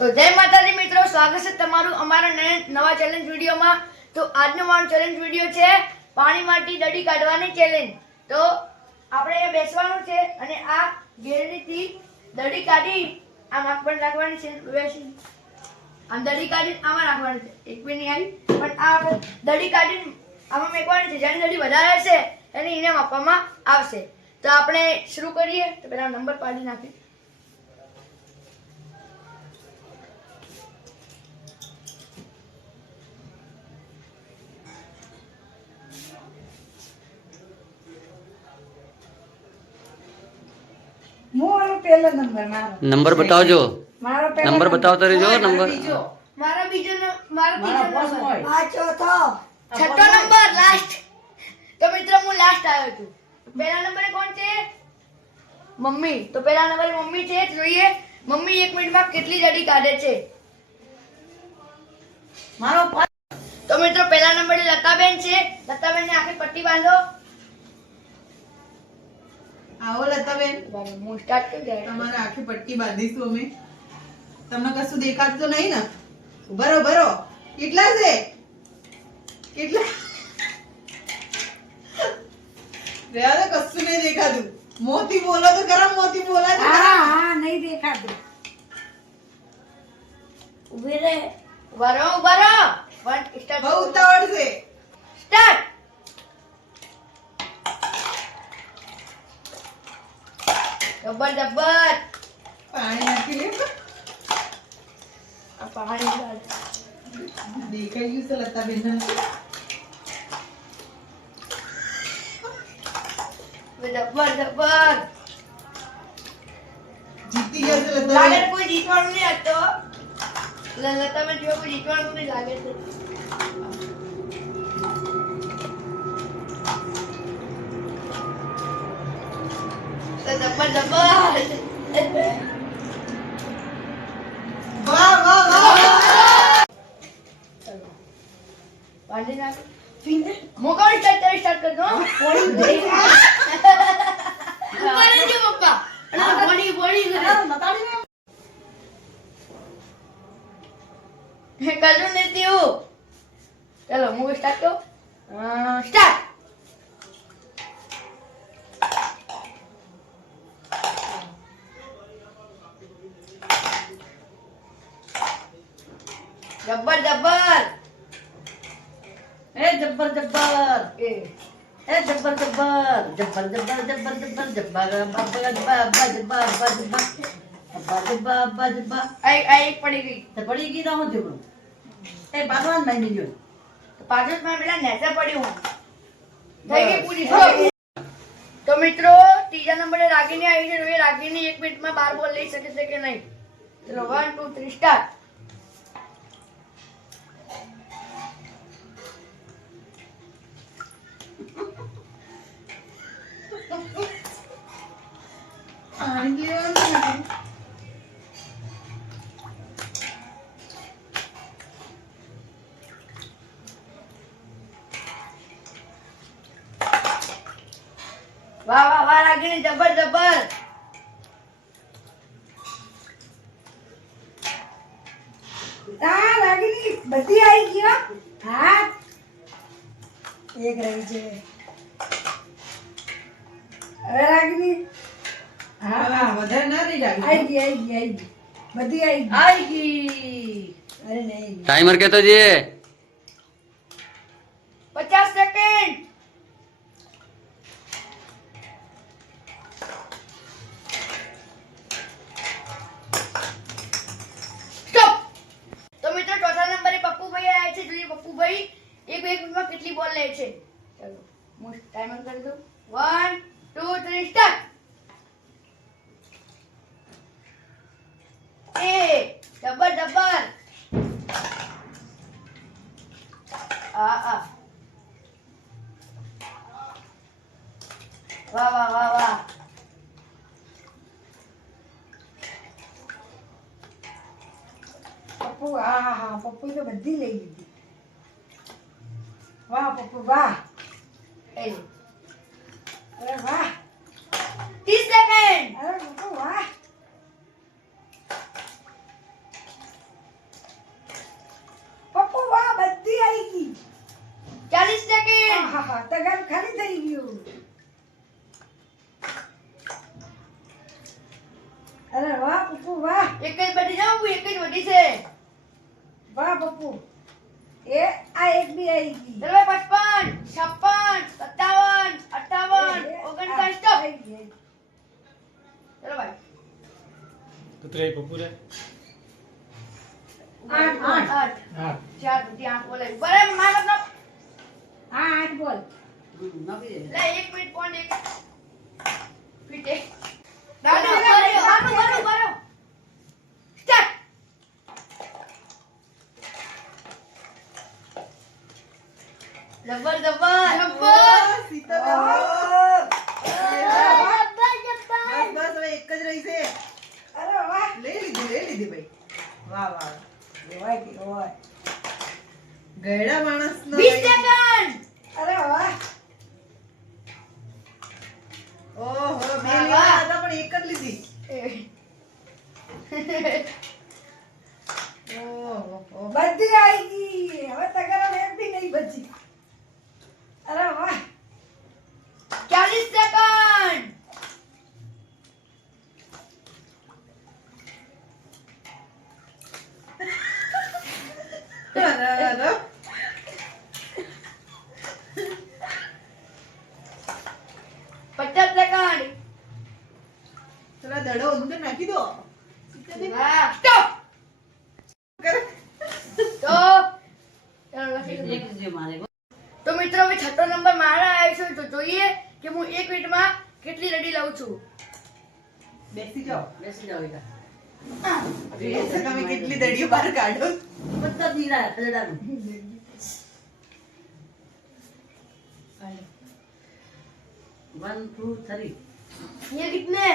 તો જય માતાજી મિત્રો, સ્વાગત છે તમારું અમારા નવા ચેલેન્જ વિડીયોમાં. તો આજનો મારો ચેલેન્જ વીડિયો છે પાણીમાંથી દડી કાઢવાની ચેલેન્જ તો આપણે એ બેસવાનું છે અને આ ગેરરીથી દડી કાઢી આમ આંખ પર રાખવાની છે. આમ દડી કાઢી આમાં રાખવાની છે. એક નહીં આવી. પણ આ દડી કાઢીને આમાં મેકવાની છે. જેની દડી વધારે હશે, એને ઇનામ આપવામાં આવશે. તો આપણે શરૂ કરીએ. તો પહેલાં નંબર પાડી નાખીએ. નંબર મારો. નંબર બતાવજો. મારો પહેલો નંબર બતાવતો રહેજો નંબર. મારો બીજો મારો બીજો નંબર. આ ચોથો. છઠ્ઠો નંબર લાસ્ટ તો મિત્રો હું લાસ્ટ આવ્યો છું. પહેલા નંબરે કોણ છે? મમ્મી. તો પહેલા નંબરે મમ્મી છે. જોઈએ. મમ્મી એક મિનિટમાં કેટલી જડી કાઢે છે? મારો તો મિત્રો પહેલા નંબરે લતાબેન છે. લતાબેન ને આખી પટ્ટી બાંધો. આવો લતાબેન હું સ્ટાર્ટ કરી દઉં. તમારે આખી પટ્ટી બાંધીશું અમે. તમને કશું દેખાતું તો નહીં ને? ભરો ભરો કેટલા છે? કેટલા? રહ્યા કશું નહીં દેખાતું. મોતી બોલો તો ગરમ મોતી બોલા તો હા હા નહીં દેખાતું. ઊભા વન સ્ટાર્ટ બહુ ઉતાવળ છે. સ્ટાર્ટ જબર ડબલ પાણી નાખી લે. આ પાણી દેખાઈ ગયું છે જબર જીતી ગયા છે લાગે કોઈ જીતવાનું નહીં હતો લતા મેં જો કોઈ જીતવાનું નહીં લાગે છે. તો જબર જબર વાહ વાહ વાહ વાંધી નાખ મોકા સ્ટાર્ટ સ્ટાર્ટ કરજો ઉપર રહેજો પપ્પા અને પોણી પોણી કરે. કરજો નથી હું ચલો મૂવી સ્ટાર્ટ કરો સ્ટાર્ટ જબ્બર જબ્બર એ જબ્બર જબ્બર એ એ જબ્બર જબ્બર જબ્બર જબ્બર જબ્બર જબ્બર જબ્બર જબ્બર જબ્બર જબ્બર જબ્બર જબ્બર જબ્બર જબ્બર આઈ એક પડી ગઈ તો પડી ગઈ તો હું જોઉં એ ભગવાન ભાઈ ની પાછળમાં પેલા નેચે પડ્યું થઈ ગઈ પૂરી તો મિત્રો ત્રીજા નંબરે રાગીની આવી છે એ રાગીની એક મિનિટમાં બાર બોલ લઈ શકે છે કે નહીં વન ટુ થ્રી સ્ટાર્ટ વાહ વાહ વાહ રાગીની જબર જબર. આ લાગીની બધી આવી ગયો હા. એક રહી છે. હવે લાગીની હા હા, હા વધારે ના રહી આવી લાગી. ગઈ આવી ગઈ આવી ગઈ. બધી આવી ગઈ. આવી ગઈ. અરે નહીં. ટાઈમર કેતો જે પચાસ સેકન્ડ સ્ટોપ તો મિત્રો ચોથા નંબરે પપ્પુભાઈ આવ્યા છે જોઈએ પપ્પુભાઈ એક એક મિનિટમાં કેટલી બોલ લે છે ચાલો હું ટાઈમર કરી દઉં વન ટુ થ્રી સ્ટાર્ટ એ ડબર જબર આ આ. વાહ વાહ વાહ વાહ. પપ્પુ હા હા હા પપ્પુ તો બધી લઈ લીધી. વાહ પપ્પુ વાહ. એ અરે વાહ. ત્રીસ સેકન્ડ અરે પપ્પુ વાહ. તગાર ખાલી થઈ ગયું. અરે વાહ પપ્પુ વાહ. એક જ બધી જાઉં એક જ વધી છે. વાહ પપ્પુ. એ આ એક બી આવી ગઈ. ચલો પચપન છપ્પન સત્તાવન અઠાવન ઓગણસાઠ ગઈ. ચલો ભાઈ. કતરાઈ પપ્પુ રે આઠ આઠ. આઠ. હા ચાર બધી આંખ બોલે બરાબર મારો મતલબ હા આંખ બોલ. લે એક મિનિટ પોઈન્ટ એક. ફીટે દાદા કરો દાદુ કરો કરો સ્ટાર્ટ જબર જબર જબર સીતાબેન. જબર, બસ બસ હવે એક જ રહી છે. અરે વાહ. લઈ લીધી લઈ લીધી ભાઈ. વાહ વાહ. હોય કે હોય ગયડા માણસ સેકન્ડ! અરે વાહ. ઓહો બે હતા પણ એક જ લીધી. ઓહો ઓહો. બધી આવી ગઈ હવે તગાર એક બી નહીં બચી અરે વાહ ચાલીસ સેકન્ડ અરે, અરે. પચાસ સેકન્ડ ચલો આ દડો અંદર નાખી દો હા સ્ટોપ કરે. તો ચાલો લખી દો. તો મિત્રો હવે છઠ્ઠો નંબર મારા આવ્યો છે તો જોઈએ કે હું એક મિનિટમાં કેટલી રેડી લઉં છું બેસી જાઓ બેસી જાઓ બેટા તમે કેટલી દડીઓ બહાર કાઢો બધા દીરા ખલડાનું વન ટુ થ્રી ये कितने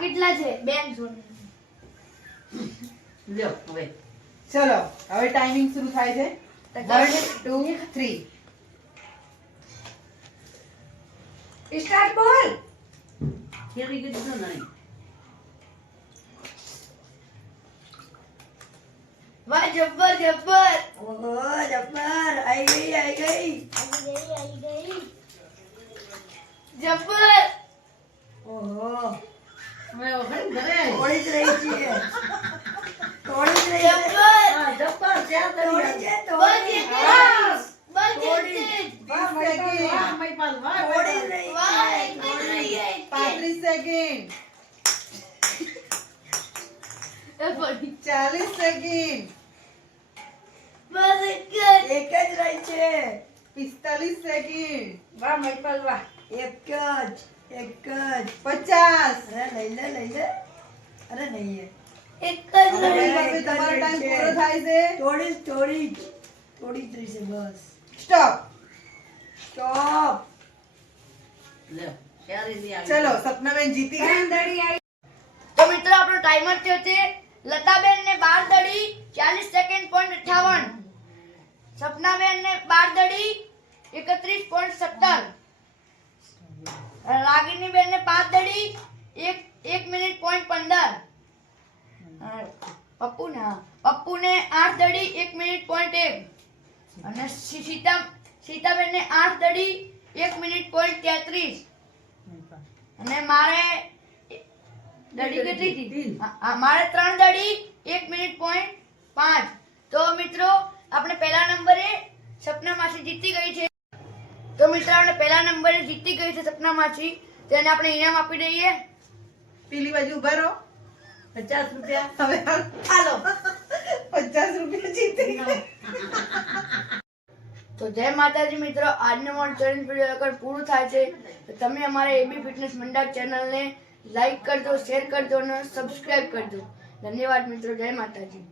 કેટલા છે? બેન જોન લ્યો હવે. ચલો હવે ટાઈમિંગ શરૂ થાય છે. વન ટુ થ્રી સ્ટાર્ટ બોલ. ખેરી ગઈ તો નહીં? વાહ જબ્બર જબ્બર. ઓહો જબ્બર આઈ ગઈ આઈ ગઈ. આઈ ગઈ આઈ ગઈ જબ્બર. થોડી જ રહી છે થોડી જ રહી છે જબ્બર હા જબ્બર ત્યાં થોડી છે બસ એકવીસ બસ એકવીસ વાહ મહિપાલ વાહ મહિપાલ વાહ થોડી જ રહી વાહ એકવીસ રહી ગઈ પાંત્રીસ સેકન્ડ. એ પડી. ચાલીસ સેકન્ડ. બસ એક જ. એક જ રહી છે. પિસ્તાલીસ સેકન્ડ. વાહ મહિપાલ વાહ. એક જ. એક જ પચાસ. અરે લઈ લે લઈ લે. અરે નહીં એક જ હવે તમારો ટાઈમ પૂરો થાય છે. થોડી થોડી થોડી જ રહી છે બસ. સ્ટોપ સ્ટોપ લે ક્યારે નહીં આવી? ચલો સપનાબેન જીતી ગયા. તો મિત્રો આપણો ટાઈમર થયો છે. લતાબેન ને બાર દડી ચાલીસ સેકન્ડ પોઈન્ટ અઠાવન. સપનાબેન ને બાર દડી એકત્રીસ પોઈન્ટ સત્તર. રાગિની બેન ને પાંચ દડી એક એક મિનિટ પોઈન્ટ પંદર. પપ્પુ ને પપ્પુ ને આઠ દડી એક મિનિટ પોઈન્ટ એક. અને સીતા સીતાબેન ને આઠ દડી એક મિનિટ પોઈન્ટ તેત્રીસ. અને મારે દડી કેટલી હતી? મારે ત્રણ દડી એક મિનિટ પોઈન્ટ પાંચ. તો મિત્રો આપણે પહેલા નંબરે સપના માસી જીતી ગઈ છે. તો મિત્રો આપણે પહેલા નંબરે જીતી ગઈ છે સપનામાંથી. તેને આપણે ઇનામ આપી દઈએ. પેલી બાજુ ઊભા રહો. પચાસ રૂપિયા. હવે હાલો. પચાસ રૂપિયા જીતી. તો જય માતાજી મિત્રો આજનો મારો ચેલેન્જ વીડિયો આગળ પૂરું થાય છે. તો તમે અમારા એબી ફિટનેસ મંડા ચેનલને લાઈક કરજો શેર કરજો અને સબસ્ક્રાઇબ કરજો. ધન્યવાદ મિત્રો જય માતાજી.